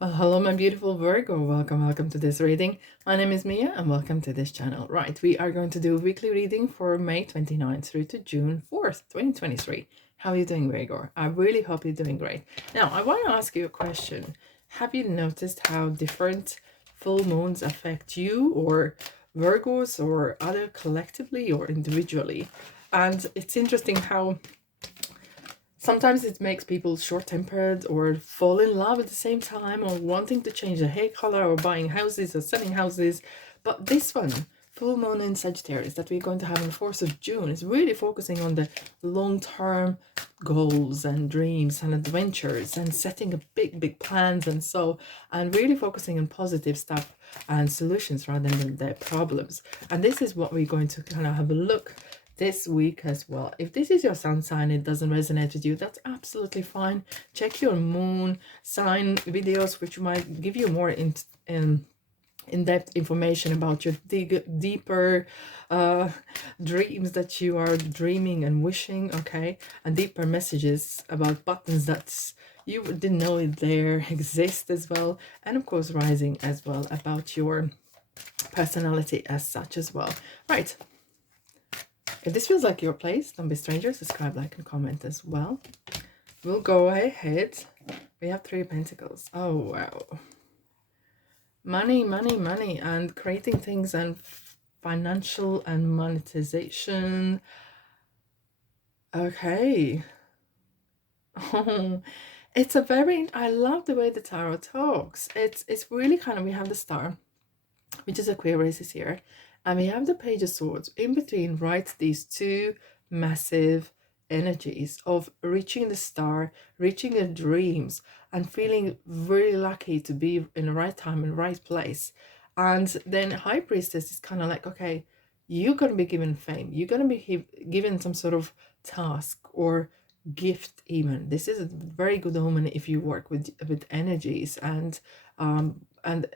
Well, hello, my beautiful Virgo. Welcome to this reading. My name is Mia, and welcome to this channel. Right, we are going to do a weekly reading for May 29th through to June 4th, 2023. How are you doing, Virgo? I really hope you're doing great. Now, I want to ask you a question. Have you noticed how different full moons affect you or Virgos or other collectively or individually? And it's interesting how sometimes it makes people short-tempered or fall in love at the same time or wanting to change their hair color or buying houses or selling houses. But this one, full moon in Sagittarius, that we're going to have on the 4th of June, is really focusing on the long-term goals and dreams and adventures and setting a big plans and really focusing on positive stuff and solutions rather than their problems. And this is what we're going to kind of have a look this week as well. If this is your sun sign, it doesn't resonate with you, that's absolutely fine. Check your moon sign videos, which might give you more in-depth information about your deeper dreams that you are dreaming and wishing, okay, and deeper messages about buttons that you didn't know there exist as well, and of course rising as well, about your personality as such as well. Right, if this feels like your place, don't be strangers, subscribe, like, and comment as well. We'll go ahead. We have 3 Pentacles. Oh, wow. Money, and creating things and financial and monetization. Okay. Oh, it's a very, I love the way the tarot talks. It's really kind of, we have the Star, which is Aquarius is here. And we have the Page of Swords in between, right? These two massive energies of reaching the star, reaching your dreams, and feeling really lucky to be in the right time and right place. And then High Priestess is kind of like, okay, you're going to be given fame. You're going to be given some sort of task or gift even. This is a very good omen if you work with energies, and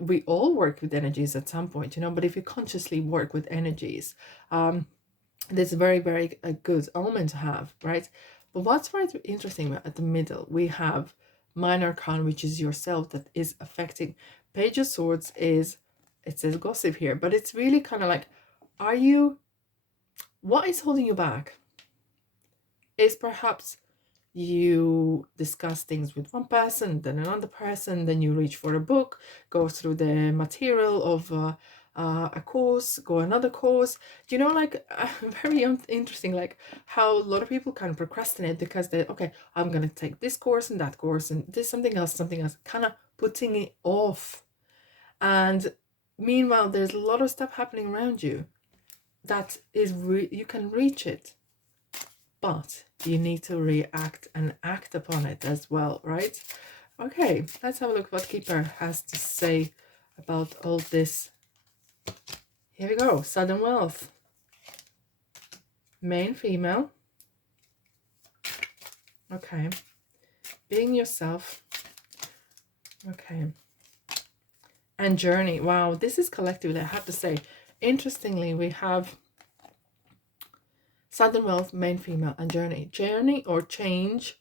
we all work with energies at some point, you know, but if you consciously work with energies, that's very a good omen to have, right? But what's right interesting at the middle, we have Minor Arcana, which is yourself, that is affecting. Page of Swords is, it says gossip here, but it's really kind of like, what is holding you back? Is perhaps you discuss things with one person, then another person, then you reach for a book, go through the material of a course, go another course. You know, like very interesting, like how a lot of people kind of procrastinate because they, okay, I'm gonna take this course and that course and this something else, kind of putting it off. And meanwhile, there's a lot of stuff happening around you that is you can reach it, but you need to react and act upon it as well, right? Okay, let's have a look what Keeper has to say about all this. Here we go. Sudden wealth. Main female. Okay. Being yourself. Okay. And journey. Wow, this is collectively, I have to say. Interestingly, we have Sudden wealth, main female, and journey. Journey or change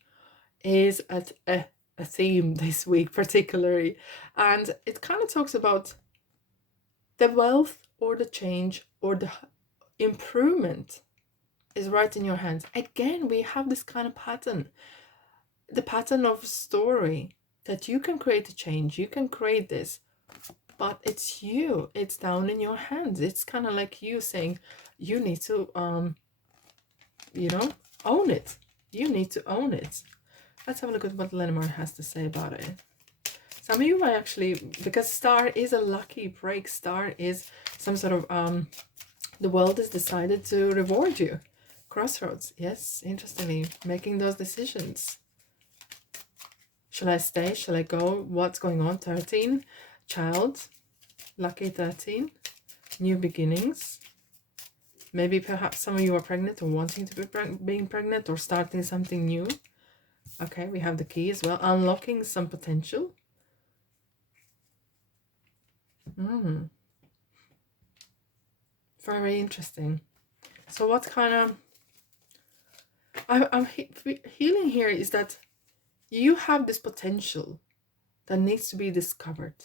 is at a theme this week particularly, and it kind of talks about the wealth or the change or the improvement is right in your hands. Again, we have this kind of pattern, the pattern of story, that you can create a change, you can create this, but it's you, it's down in your hands. It's kind of like you saying you need to you know, own it. You need to own it. Let's have a look at what Lenmar has to say about it. Some of you might actually, because Star is a lucky break, Star is some sort of, the world has decided to reward you. Crossroads, yes, interestingly, making those decisions. Shall I stay? Shall I go? What's going on? 13, child, lucky 13, new beginnings. Maybe perhaps some of you are pregnant or wanting to be being pregnant or starting something new. Okay, we have the key as well. Unlocking some potential. Very interesting. So what kind of... I'm healing here is that you have this potential that needs to be discovered.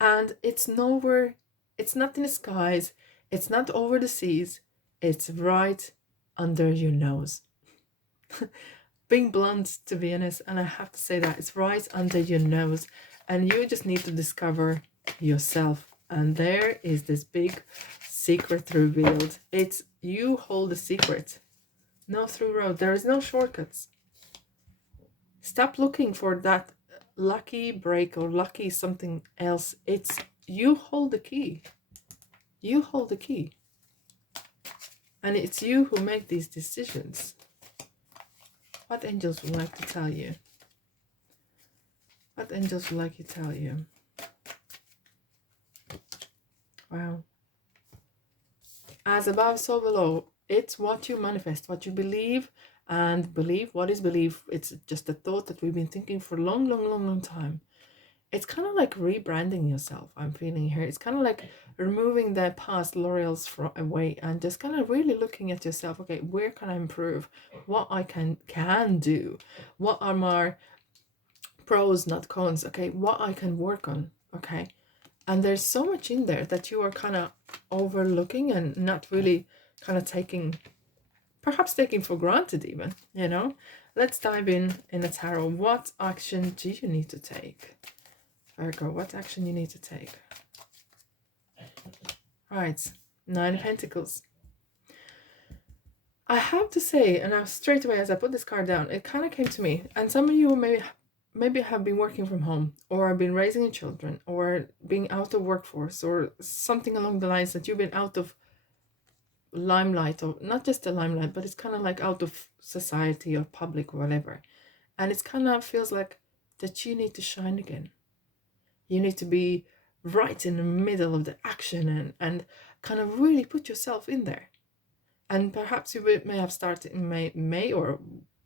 And it's nowhere, it's not in the skies, it's not over the seas, it's right under your nose. Being blunt, to be honest, and I have to say that it's right under your nose, and you just need to discover yourself. And there is this big secret revealed. It's you hold the secret. No through road. There is no shortcuts. Stop looking for that lucky break or lucky something else. It's you hold the key. You hold the key. And it's you who make these decisions. What angels would like to tell you? What angels would like to tell you? Wow. As above, so below. It's what you manifest, what you believe. And believe, what is belief? It's just a thought that we've been thinking for a long time. It's kind of like rebranding yourself, I'm feeling here. It's kind of like removing the past laurels from away and just kind of really looking at yourself. Okay, where can I improve? What I can do? What are my pros, not cons? Okay, what I can work on? Okay, and there's so much in there that you are kind of overlooking and not really kind of perhaps taking for granted even, you know. Let's dive in the tarot. What action do you need to take? Virgo, what action you need to take? Right, 9 of Pentacles. I have to say, and now straight away as I put this card down, it kind of came to me, and some of you maybe have been working from home, or have been raising your children, or being out of workforce, or something along the lines that you've been out of limelight, or not just the limelight, but it's kind of like out of society or public or whatever. And it's kind of feels like that you need to shine again. You need to be right in the middle of the action and kind of really put yourself in there. And perhaps you may have started in May or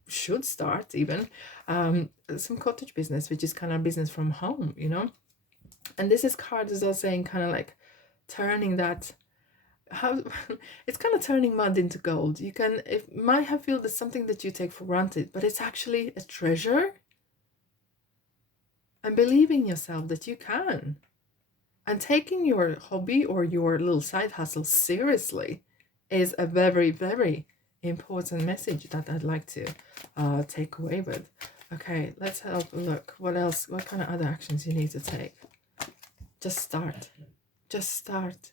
should start even some cottage business, which is kind of business from home, you know. And this card is also saying kind of like turning that, how it's kind of turning mud into gold. You can, it might have feel there's something that you take for granted, but it's actually a treasure. And believing yourself that you can, and taking your hobby or your little side hustle seriously is a very important message that I'd like to take away with. Okay, let's have a look. What else? What kind of other actions you need to take? Just start. Just start.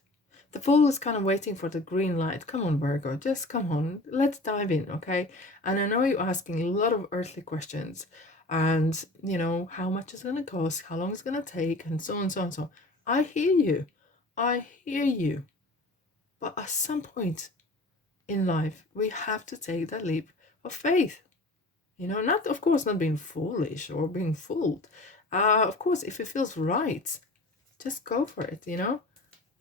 The Fool is kind of waiting for the green light. Come on, Virgo, just come on. Let's dive in, okay? And I know you're asking a lot of earthly questions. And, you know, how much is going to cost, how long it's going to take, and so on, so on, so on. I hear you. I hear you. But at some point in life, we have to take that leap of faith. You know, not, of course, not being foolish or being fooled. Of course, if it feels right, just go for it, you know?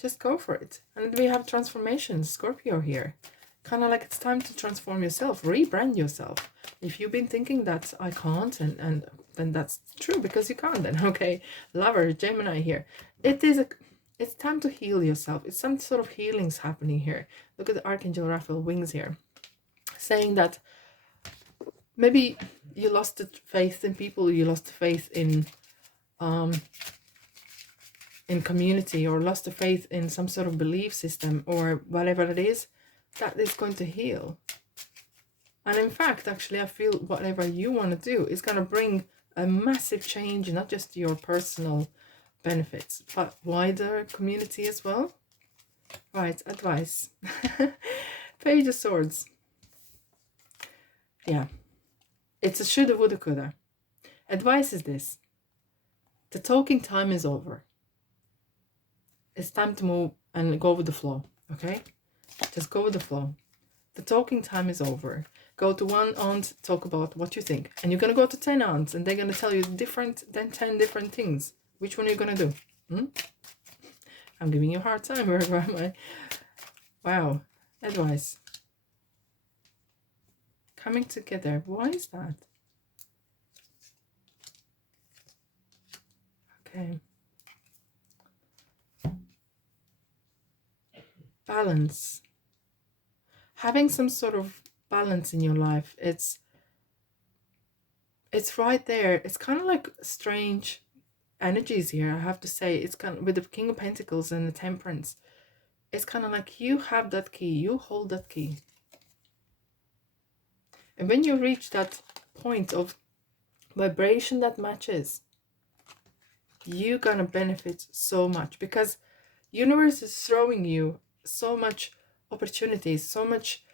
Just go for it. And we have transformation, Scorpio here. Kind of like it's time to transform yourself, rebrand yourself. If you've been thinking that I can't, and then that's true, because you can't then, okay? Lover, Gemini here. It's time to heal yourself. It's some sort of healings happening here. Look at the Archangel Raphael wings here. Saying that maybe you lost the faith in people, you lost the faith in community, or lost the faith in some sort of belief system or whatever it is, that is going to heal. And in fact, actually, I feel whatever you want to do is going to bring a massive change, not just your personal benefits, but wider community as well. Right, advice. Page of Swords. Yeah. It's a shoulda, woulda, coulda. Advice is this. The talking time is over. It's time to move and go with the flow, okay? Just go with the flow. The talking time is over. Go to one aunt, talk about what you think. And you're going to go to 10 aunts, and they're going to tell you 10 different things. Which one are you going to do? I'm giving you a hard time. Where am I? Wow. Advice. Coming together. Why is that? Okay. Balance. Having some sort of balance in your life. It's It's right there. It's kind of like strange energies here, I have to say. It's kind of with the King of Pentacles and the Temperance. It's kind of like you have that key, you hold that key. And when you reach that point of vibration that matches, you're gonna benefit so much, because universe is throwing you so much opportunities, so much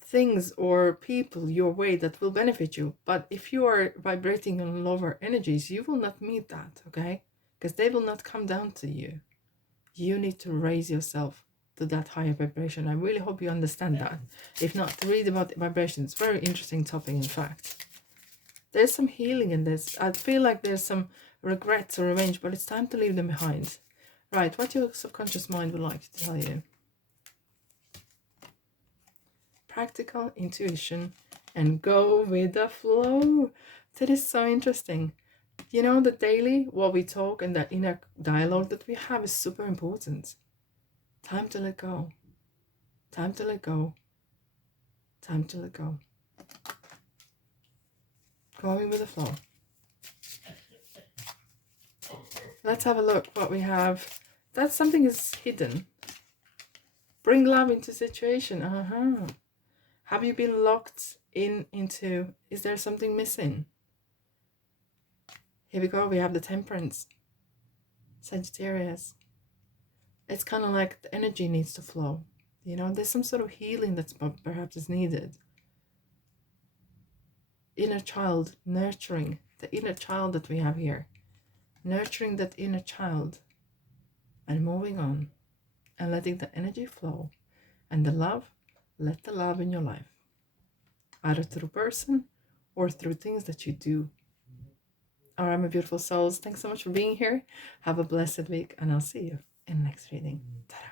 things or people your way that will benefit you. But if you are vibrating on lower energies, you will not meet that, okay? Because they will not come down to you. You need to raise yourself to that higher vibration. I really hope you understand that. If not, read about vibrations. Very interesting topic, in fact. There's some healing in this. I feel like there's some regrets or revenge, but it's time to leave them behind. Right, what your subconscious mind would like to tell you. Practical intuition and go with the flow. That is so interesting. You know, the daily, what we talk and that inner dialogue that we have is super important. Time to let go. Time to let go. Time to let go. Going with the flow. Let's have a look what we have. That something is hidden. Bring love into situation. Have you been locked into, is there something missing? Here we go, we have the Temperance. Sagittarius. It's kind of like the energy needs to flow. You know, there's some sort of healing that's perhaps is needed. Inner child, nurturing the inner child that we have here. Nurturing that inner child and moving on and letting the energy flow. And the love, let the love in your life. Either through person or through things that you do. All right, my beautiful souls, thanks so much for being here. Have a blessed week and I'll see you in the next reading. Ta-da.